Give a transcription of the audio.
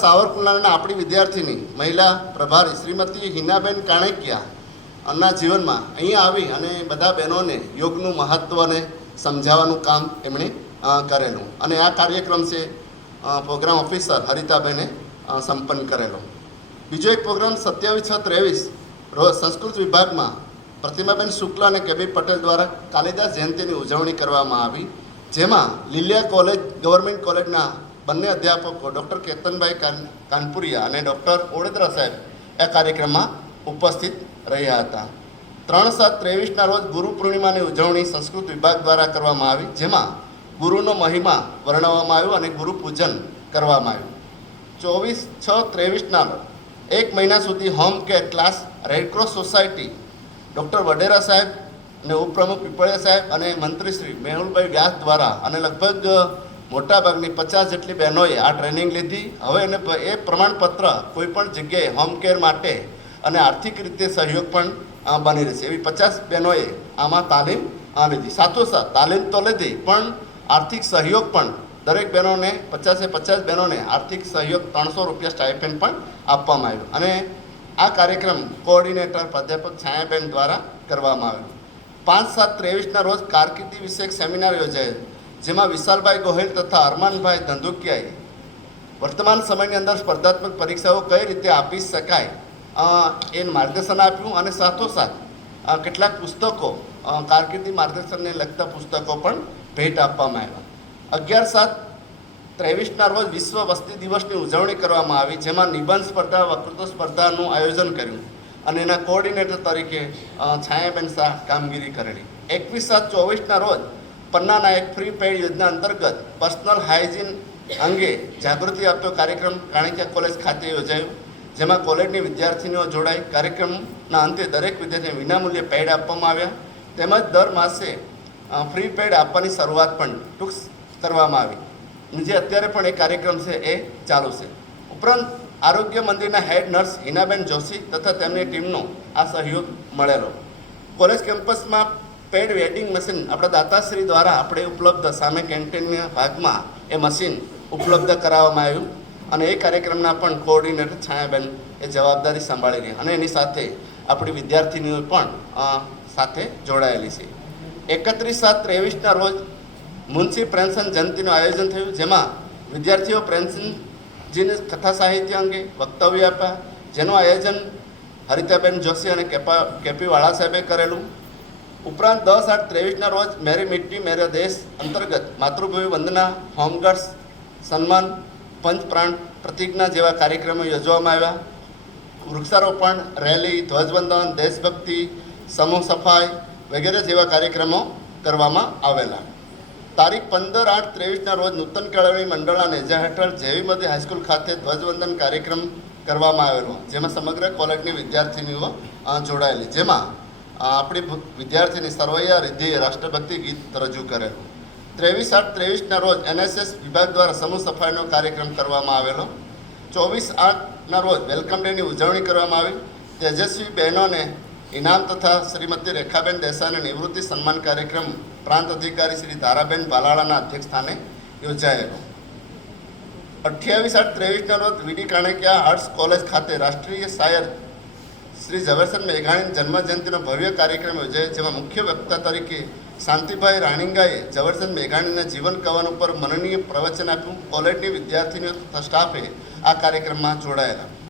સાવરકુંડલાના આપણી વિદ્યાર્થીની મહિલા પ્રભારી શ્રીમતી હિનાબેન કાણેકિયા અના જીવનમાં અહીંયા આવી અને બધા બહેનોને યોગનું મહત્ત્વને સમજાવવાનું કામ એમણે કરેલું. અને આ કાર્યક્રમ છે પ્રોગ્રામ ઓફિસર હરિતાબેને સંપન્ન કરેલો. બીજો એક પ્રોગ્રામ સત્યાવીસ છ ત્રેવીસ રોજ સંસ્કૃત વિભાગમાં પ્રતિમાબેન શુક્લા અને કેબી પટેલ દ્વારા કાલિદાસ જયંતિની ઉજવણી કરવામાં આવી, જેમાં લીલિયા કોલેજ, ગવર્મેન્ટ કોલેજના બંને અધ્યાપકો ડૉક્ટર કેતનભાઈ કાન, કાનપુરિયા અને ડૉક્ટર ઓડેદરા સાહેબ એ કાર્યક્રમમાં ઉપસ્થિત રહ્યા હતા. ત્રણ સાત ત્રેવીસના રોજ ગુરુ પૂર્ણિમાની ઉજવણી સંસ્કૃત વિભાગ દ્વારા કરવામાં આવી, જેમાં ગુરુનો મહિમા વર્ણવવામાં આવ્યો અને ગુરુ પૂજન કરવામાં આવ્યું. ચોવીસ છ ત્રેવીસના એક મહિના સુધી home care class Red Cross society, doctor Vadera સાહેબ અને ઉપપ્રમુખ પીપળિયા સાહેબ અને મંત્રી શ્રી મેહુલભાઈ વ્યાસ દ્વારા અને લગભગ મોટાભાગની પચાસ જેટલી બહેનોએ આ ટ્રેનિંગ લીધી. હવે એને એ પ્રમાણપત્ર કોઈ પણ જગ્યાએ હોમ કેર માટે અને આર્થિક રીતે સહયોગ પણ બની રહેશે. એવી પચાસ બહેનોએ આમાં તાલીમ લીધી. સાથોસાથ તાલીમ તો લીધી, પણ આર્થિક સહયોગ પણ દરેક બહેનોને, પચાસે પચાસ બહેનોને આર્થિક સહયોગ ત્રણસો રૂપિયા સ્ટાઇપેન્ડ પણ આપવામાં આવ્યો. અને આ કાર્યક્રમ કોઓર્ડિનેટર પ્રાધ્યાપક છાયાબેન દ્વારા કરવામાં આવ્યો. પાંચ સાત ત્રેવીસના રોજ કારકિર્દી વિશે સેમિનાર યોજાયો. જેમાં વિશાલભાઈ ગોહિલ તથા અરમાનભાઈ ધંધુકિયાએ વર્તમાન સમયની અંદર સ્પર્ધાત્મક પરીક્ષાઓ કઈ રીતે આપી શકાય એ માર્ગદર્શન આપ્યું અને સાથોસાથ કેટલાક પુસ્તકો કારકિર્દી માર્ગદર્શનને લગતા પુસ્તકો પણ ભેટ આપવામાં આવ્યા. અગિયાર સાત ત્રેવીસના રોજ વિશ્વ વસ્તી દિવસની ઉજવણી કરવામાં આવી, જેમાં નિબંધ સ્પર્ધા, વક્તૃત્વ સ્પર્ધાનું આયોજન કર્યું અને એના કોઓર્ડિનેટર તરીકે છાયાબેન શાહ કામગીરી કરેલી. એકવીસ સાત ચોવીસના રોજ પન્ના એક ફ્રી પેડ યોજના અંતર્ગત પર્સનલ હાઇજીન અંગે જાગૃતિ આપતો કાર્યક્રમ કાણિકા કોલેજ ખાતે યોજાયો, જેમાં કોલેજની વિદ્યાર્થીનીઓ જોડાઈ કાર્યક્રમના અંતે દરેક વિદ્યાર્થીને વિનામૂલ્યે પેડ આપવામાં આવ્યા. તેમજ દર માસે ફ્રી પેડ આપવાની શરૂઆત પણ ટૂંક કરવામાં આવી. જે અત્યારે પણ એ કાર્યક્રમ છે એ ચાલુ છે. ઉપરાંત, આરોગ્ય મંદિરના હેડ નર્સ હિનાબેન જોશી તથા તેમની ટીમનો આ સહયોગ મળેલો. કોલેજ કેમ્પસમાં પેડ વેડિંગ મશીન આપણા દાતાશ્રી દ્વારા આપણે ઉપલબ્ધ સામે કેન્ટીનના ભાગમાં એ મશીન ઉપલબ્ધ કરાવવામાં આવ્યું. અને એ કાર્યક્રમના પણ કોઓર્ડિનેટર છાયાબેન એ જવાબદારી સંભાળી રહી અને એની સાથે આપણી વિદ્યાર્થીનીઓ પણ સાથે જોડાયેલી છે. એકત્રીસ સાત ત્રેવીસના રોજ મુનશી પ્રેમસન જયંતિનું આયોજન થયું, જેમાં વિદ્યાર્થીઓ પ્રેમસનજીને કથા સાહિત્ય અંગે વક્તવ્ય આપ્યા. જેનું આયોજન હરિતાબેન જોશી અને કેપા, કેપી વાળા સાહેબે કરેલું. ઉપરાંત દસ આઠ ત્રેવીસના રોજ મેરી મિટ્ટી મેરા દેશ અંતર્ગત માતૃભૂમિ વંદના, હોમગાર્ડ્સ, સન્માન, પંચ પ્રાણ પ્રતિજ્ઞા જેવા કાર્યક્રમો યોજવામાં આવ્યા. વૃક્ષારોપણ, રેલી, ધ્વજવંદન, દેશભક્તિ, સમૂહ સફાઈ વગેરે જેવા કાર્યક્રમો કરવામાં આવેલા. તારીખ પંદર આઠ ત્રેવીસના રોજ નૂતન કેળવણી મંડળના નેજા હેઠળ જેવીમતી હાઈસ્કૂલ ખાતે ધ્વજવંદન કાર્યક્રમ કરવામાં આવેલો, જેમાં સમગ્ર કોલેજની વિદ્યાર્થીનીઓ જોડાયેલી. જેમાં આપણી વિદ્યાર્થીની સરવૈયા રિદ્ધિએ રાષ્ટ્રભક્તિ ગીત રજૂ કરેલું. ત્રેવીસ આઠ, ત્રેવીસના રોજ એનએસએસ વિભાગ દ્વારા સમૂહ સફાઈનો કાર્યક્રમ કરવામાં આવેલો. ચોવીસ આઠના રોજ વેલકમ ડેની ઉજવણી કરવામાં આવી. તેજસ્વી બહેનોને ઇનામ તથા શ્રીમતી રેખાબેન દેસાઈને નિવૃત્તિ સન્માન કાર્યક્રમ પ્રાંત અધિકારી શ્રી ધારાબેન બાલાળાના અધ્યક્ષ સ્થાને યોજાયેલો. અઠ્યાવીસ આઠ, ત્રેવીસના રોજ વીડી કાણેકિયા આર્ટ્સ કોલેજ ખાતે રાષ્ટ્રીય શાયર શ્રી ઝવેરચંદ મેઘાણીની જન્મજયંતિનો ભવ્ય કાર્યક્રમ યોજાયો, જેમાં મુખ્ય વક્તા તરીકે શાંતિભાઈ રાણીંગાએ ઝવેરચંદ મેઘાણીના જીવન કવન ઉપર મનનીય પ્રવચન આપ્યું. કોલેજની વિદ્યાર્થીનીઓ સ્ટાફે આ કાર્યક્રમમાં જોડાયેલા.